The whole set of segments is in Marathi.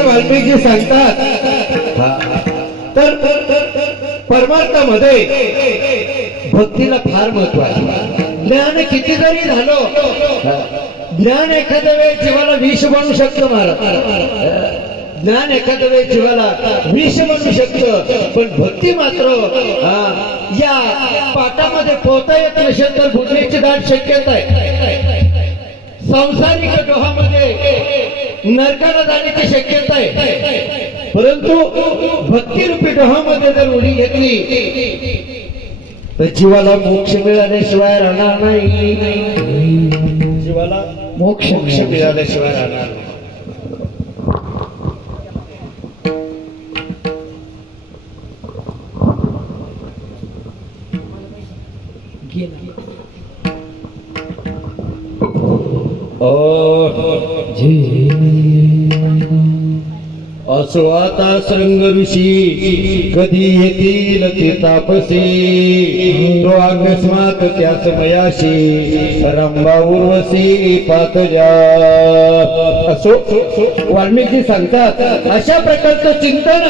वाल्मिकी सांगतात तर परमार्थामध्ये भक्तीला फार महत्व आहे। ज्ञान किती जरी झालो, ज्ञान एखाद्या वेळेस जीवाला विष बनू शकतं महाराज, ज्ञान एखाद्या वेळेस जीवाला विष बनू शकतं, पण भक्ती मात्र या पाठामध्ये पोहता येत नसेल तर बुडण्याची दाट शक्यता आहे। सांसारिक डोहामध्ये नरकाला जाण्याची शक्यता आहे, परंतु भक्तिरूपी डोहामध्ये जर उडी घेतली तर जीवाला मोक्ष मिळाल्याशिवाय राहणार नाही, जीवाला मोक्ष मिळाल्याशिवाय राहणार नाही। असो आता श्रृंग ऋषी कधी येतील ते तापसी, तो अकस्मात त्या समयाशी रंबा उर्वशी पातजा। असो वाल्मिकी सांगतात अशा प्रकारचं चिंतन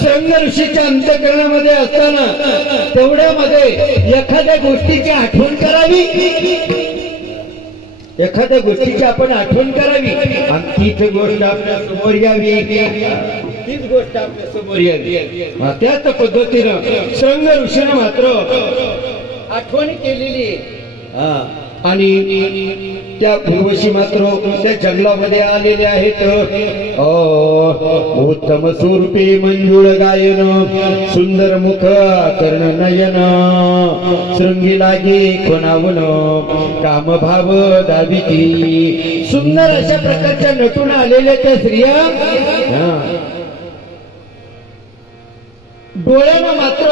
श्रृंग ऋषीच्या अंतःकरणामध्ये असताना तेवढ्यामध्ये एखाद्या गोष्टीची आठवण करावी, एखाद्या गोष्टीची आपण आठवण करावी आणि तीच गोष्ट आपल्या समोर यावी, तीच गोष्ट आपल्या समोर यावी। त्याच पद्धतीनं श्रृंग ऋषीने मात्र आठवण केलेली आणि त्या उर्वशी मात्र त्या जंगलामध्ये आलेले आहेत। उत्तम स्वरूपे मंजुळ गायन, सुंदर मुख कर्ण नयन, शृंगी लागे कोणावन काम भाव दाविती। सुंदर अशा प्रकारच्या नटून आलेल्या त्या स्त्रिया डोळ्यानं मात्र